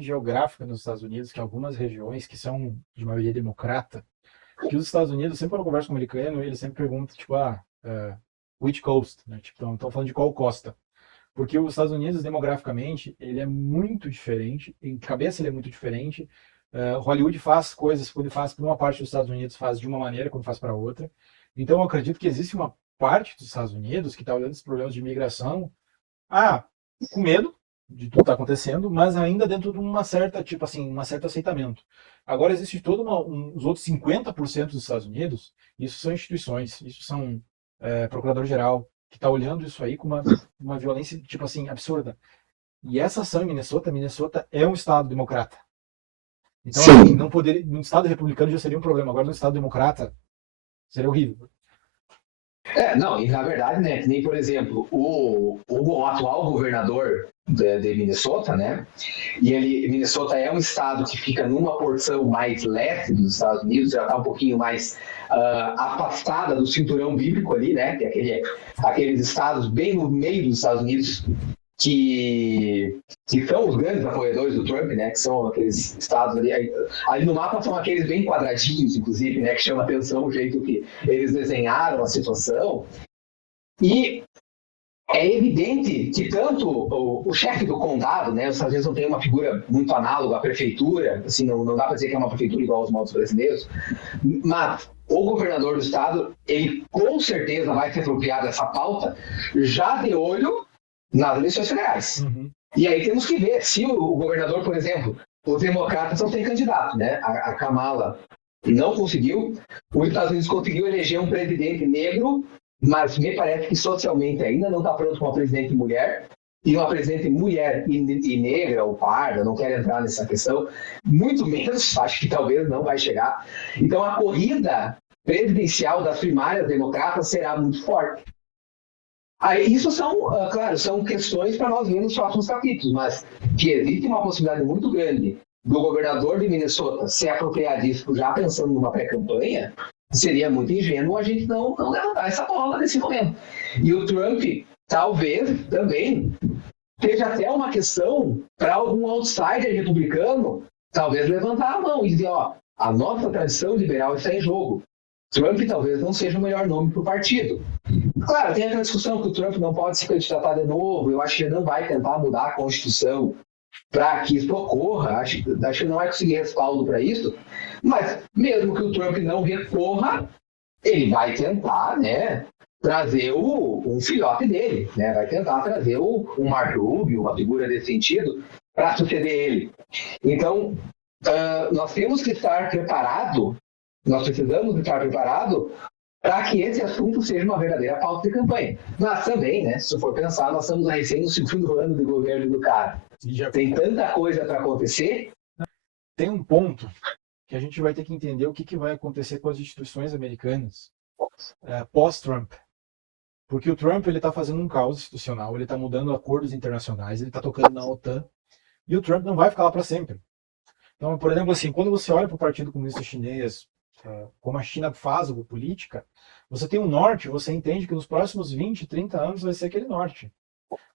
geográfica nos Estados Unidos, que algumas regiões que são de maioria democrata, que os Estados Unidos, sempre quando eu converso com o americano, eles sempre perguntam, tipo, which coast, né? Tipo, estão falando de qual costa. Porque os Estados Unidos, demograficamente, ele é muito diferente, em cabeça ele é muito diferente. Hollywood faz coisas, quando faz para uma parte dos Estados Unidos, faz de uma maneira, quando faz para outra. Então, eu acredito que existe uma parte dos Estados Unidos que está olhando esses problemas de imigração, com medo de tudo que está acontecendo, mas ainda dentro de uma certa, tipo assim, um certo aceitamento. Agora, existe todo os outros 50% dos Estados Unidos, isso são instituições, isso são procurador-geral, que está olhando isso aí com uma violência, tipo assim, absurda. E essa ação em Minnesota é um estado democrata. Então, assim, não poderia, no estado republicano já seria um problema, agora no estado democrata seria horrível. Não, e na verdade, né, que nem, por exemplo, o atual governador de Minnesota, né, Minnesota é um estado que fica numa porção mais leste dos Estados Unidos, já está um pouquinho mais afastada do cinturão bíblico ali, né, que é aqueles estados bem no meio dos Estados Unidos, que são os grandes apoiadores do Trump, né, que são aqueles estados ali no mapa são aqueles bem quadradinhos, inclusive, né, que chama atenção o jeito que eles desenharam a situação. E é evidente que tanto o chefe do condado, né, os Estados Unidos não tem uma figura muito análoga à prefeitura, assim, não dá para dizer que é uma prefeitura igual aos modos brasileiros, mas o governador do estado, ele com certeza vai se apropriar dessa pauta já de olho nas eleições federais. Uhum. E aí temos que ver se o governador, por exemplo, os democratas não têm candidato, né? A Kamala não conseguiu, os Estados Unidos conseguiu eleger um presidente negro, mas me parece que socialmente ainda não está pronto para uma presidente mulher, e uma presidente mulher e negra ou parda, não quero entrar nessa questão, muito menos, acho que talvez não vai chegar. Então a corrida presidencial das primárias democratas será muito forte. Aí, isso são questões para nós ver nos próximos capítulos, mas que existe uma possibilidade muito grande do governador de Minnesota se apropriar disso já pensando numa pré-campanha, seria muito ingênuo a gente não levantar essa bola nesse momento. E o Trump, talvez, também, seja até uma questão para algum outsider republicano, talvez levantar a mão e dizer, a nossa tradição liberal está em jogo. Trump talvez não seja o melhor nome para o partido. Claro, tem aquela discussão que o Trump não pode se candidatar de novo, eu acho que ele não vai tentar mudar a Constituição para que isso ocorra, acho que não vai conseguir respaldo para isso, mas mesmo que o Trump não recorra, ele vai tentar, né, trazer um filhote dele, né, vai tentar trazer o Marco Rubio, uma figura desse sentido, para suceder ele. Então, nós temos que estar preparados, nós precisamos estar preparados para que esse assunto seja uma verdadeira pauta de campanha. Mas também, né, se for pensar, nós estamos recém no segundo ano de governo do cara. Tem tanta coisa para acontecer. Tem um ponto que a gente vai ter que entender o que vai acontecer com as instituições americanas pós-Trump. Porque o Trump está fazendo um caos institucional, ele está mudando acordos internacionais, ele está tocando na OTAN, e o Trump não vai ficar lá para sempre. Então, por exemplo, assim, quando você olha para o Partido Comunista Chinês, como a China faz a política, você tem um norte, você entende que nos próximos 20, 30 anos vai ser aquele norte.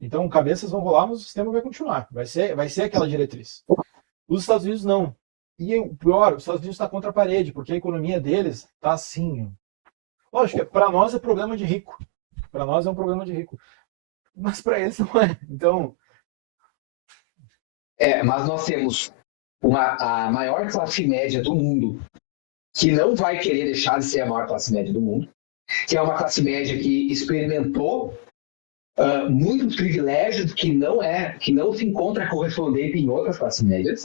Então, cabeças vão rolar, mas o sistema vai continuar. Vai ser aquela diretriz. Os Estados Unidos não. E o pior, os Estados Unidos está contra a parede, porque a economia deles está assim. Lógico, para nós é problema de rico. Para nós é um problema de rico. Mas para eles não é. Então... mas nós temos a maior classe média do mundo, que não vai querer deixar de ser a maior classe média do mundo, que é uma classe média que experimentou muitos privilégios que não se encontra correspondente em outras classes médias.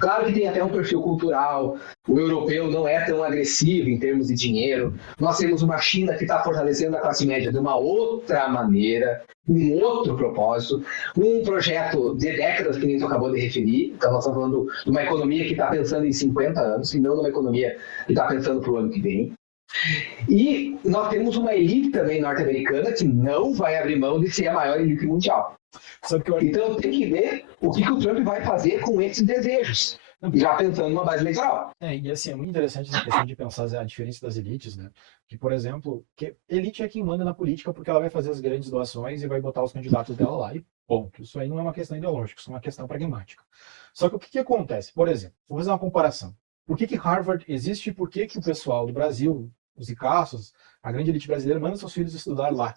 Claro que tem até um perfil cultural, o europeu não é tão agressivo em termos de dinheiro, nós temos uma China que está fortalecendo a classe média de uma outra maneira, um outro propósito, um projeto de décadas que nem tu acabou de referir, então nós estamos falando de uma economia que está pensando em 50 anos, e não numa economia que está pensando para o ano que vem. E nós temos uma elite também norte-americana que não vai abrir mão de ser a maior elite mundial. Então tem que ver o que o Trump vai fazer com esses desejos. já pensando numa base eleitoral. E assim, é muito interessante essa questão de pensar a diferença das elites, né? Que, por exemplo, que elite é quem manda na política porque ela vai fazer as grandes doações e vai botar os candidatos dela lá e ponto. Isso aí não é uma questão ideológica, isso é uma questão pragmática. Só que o que acontece? Por exemplo, vou fazer uma comparação. Por que Harvard existe e por que o pessoal do Brasil, os ricaços, a grande elite brasileira, manda seus filhos estudar lá?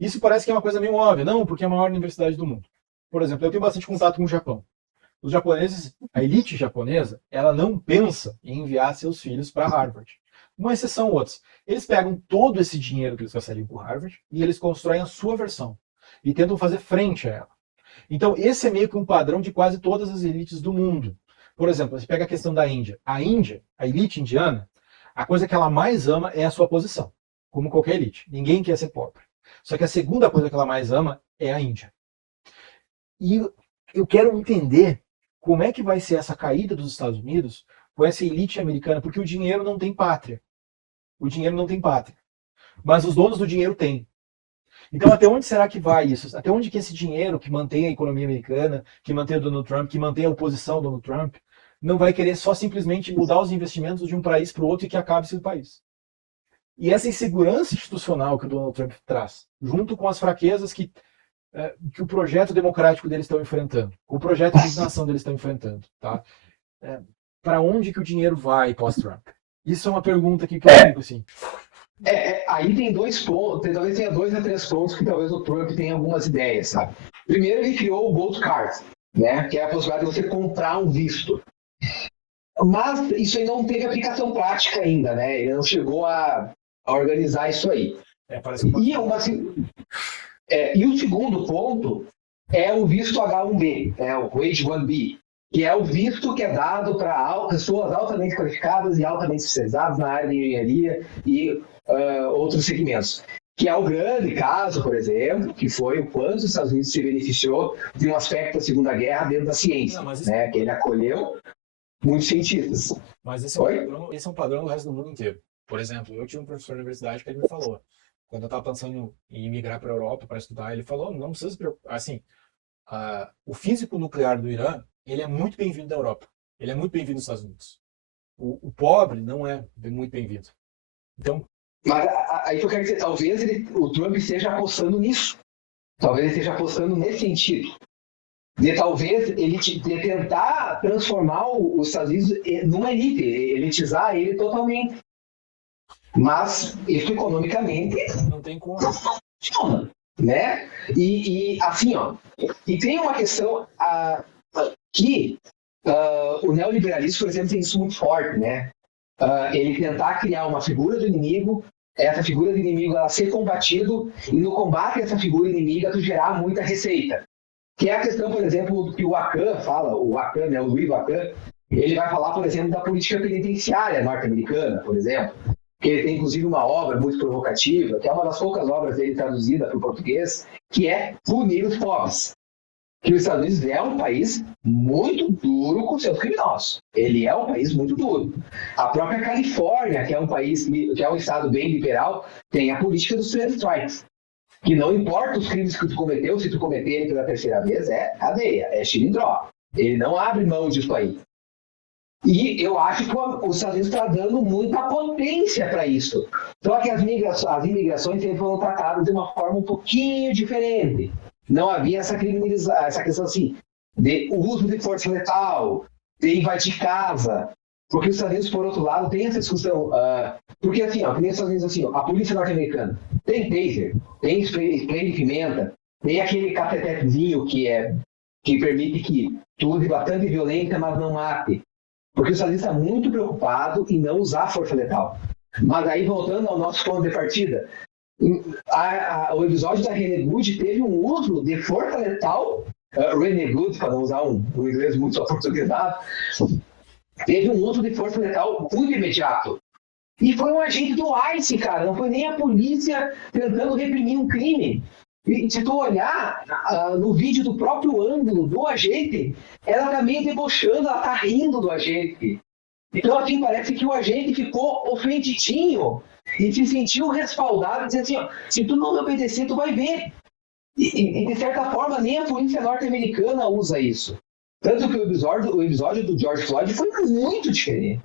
Isso parece que é uma coisa meio óbvia. Não, porque é a maior universidade do mundo. Por exemplo, eu tenho bastante contato com o Japão. Os japoneses, a elite japonesa, ela não pensa em enviar seus filhos para Harvard. Uma exceção outras. Eles pegam todo esse dinheiro que eles recebem por Harvard e eles constroem a sua versão e tentam fazer frente a ela. Então, esse é meio que um padrão de quase todas as elites do mundo. Por exemplo, você pega a questão da Índia. A Índia, a elite indiana, a coisa que ela mais ama é a sua posição, como qualquer elite. Ninguém quer ser pobre. Só que a segunda coisa que ela mais ama é a Índia. E eu quero entender como é que vai ser essa caída dos Estados Unidos com essa elite americana, porque o dinheiro não tem pátria. O dinheiro não tem pátria. Mas os donos do dinheiro têm. Então, até onde será que vai isso? Até onde que esse dinheiro que mantém a economia americana, que mantém o Donald Trump, que mantém a oposição ao Donald Trump, não vai querer só simplesmente mudar os investimentos de um país para o outro e que acabe esse país? E essa insegurança institucional que o Donald Trump traz, junto com as fraquezas que o projeto democrático deles estão enfrentando, o projeto de nação deles estão enfrentando, tá? Para onde que o dinheiro vai pós-Trump? Isso é uma pergunta que eu fico assim. Aí tem dois pontos, talvez tenha 2 a 3 pontos que talvez o Trump tenha algumas ideias, sabe? Primeiro, ele criou o Gold Card, né? Que é a possibilidade de você comprar um visto. Mas isso aí não teve aplicação prática ainda, né? Ele não chegou a organizar isso aí. E o segundo ponto é o visto H-1B, o H-1B, que é o visto que é dado para pessoas altamente qualificadas e altamente especializadas na área de engenharia e outros segmentos. Que é o grande caso, por exemplo, que foi o quanto os Estados Unidos se beneficiou de um aspecto da Segunda Guerra dentro da ciência, né? Que ele acolheu muitos cientistas. Mas esse é um padrão do resto do mundo inteiro. Por exemplo, eu tive um professor na universidade que ele me falou, quando eu estava pensando em migrar para a Europa para estudar, ele falou, não precisa se preocupar, assim, o físico nuclear do Irã, ele é muito bem-vindo da Europa, ele é muito bem-vindo nos Estados Unidos. O pobre não é muito bem-vindo. Então, mas aí que eu quero dizer, talvez o Trump esteja apostando nisso, talvez ele esteja apostando nesse sentido. De talvez ele de tentar transformar os Estados Unidos numa elite, elitizar ele totalmente. Mas isso economicamente não tem como. Funciona, né? E assim, e tem uma questão que o neoliberalismo, por exemplo, tem isso muito forte, né? Ele tentar criar uma figura do inimigo, essa figura do inimigo ela ser combatido e no combate a essa figura inimiga tu gerar muita receita. Que é a questão, por exemplo, que o Lacan fala, o Louis Lacan, ele vai falar, por exemplo, da política penitenciária norte-americana, por exemplo, que ele tem, inclusive, uma obra muito provocativa, que é uma das poucas obras dele traduzida para o português, que é Punir os Pobres. Que os Estados Unidos é um país muito duro com seus criminosos. Ele é um país muito duro. A própria Califórnia, que é um país, que é um estado bem liberal, tem a política dos three strikes. Que não importa os crimes que tu cometeu, se tu cometer ele pela terceira vez, é cadeia, é xilindró. Ele não abre mão disso aí. E eu acho que os Estados Unidos está dando muita potência para isso. Só que as imigrações sempre foram tratadas de uma forma um pouquinho diferente. Não havia essa questão assim, de uso de força letal, de invadir casa. Porque os Estados Unidos, por outro lado, tem essa discussão. Porque assim, que nem os Estados Unidos, assim, a polícia norte-americana tem taser, tem spray de pimenta, tem aquele catetezinho que permite que tu use bastante violência, mas não mate. Porque os Estados Unidos está muito preocupado em não usar força letal. Mas aí, voltando ao nosso ponto de partida, o episódio da René Good teve um uso de força letal, René Good, para não usar um inglês muito aportuguesado, teve um uso de força letal muito imediato. E foi um agente do ICE, cara, não foi nem a polícia tentando reprimir um crime. E se tu olhar no vídeo do próprio ângulo do agente, ela tá meio debochando, ela tá rindo do agente. Então, assim, parece que o agente ficou ofendidinho e se sentiu respaldado, dizendo assim, se tu não me obedecer, tu vai ver. E de certa forma, nem a polícia norte-americana usa isso. Tanto que o episódio do George Floyd foi muito diferente.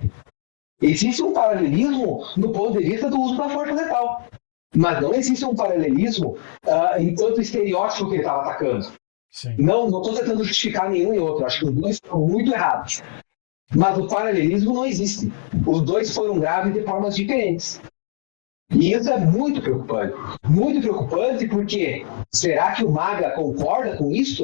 Existe um paralelismo no ponto de vista do uso da força letal. Mas não existe um paralelismo enquanto estereótipo que ele estava atacando. Sim. Não estou tentando justificar nenhum e outro. Acho que os dois estão muito errados. Mas o paralelismo não existe. Os dois foram graves de formas diferentes. E isso é muito preocupante. Muito preocupante porque será que o MAGA concorda com isso?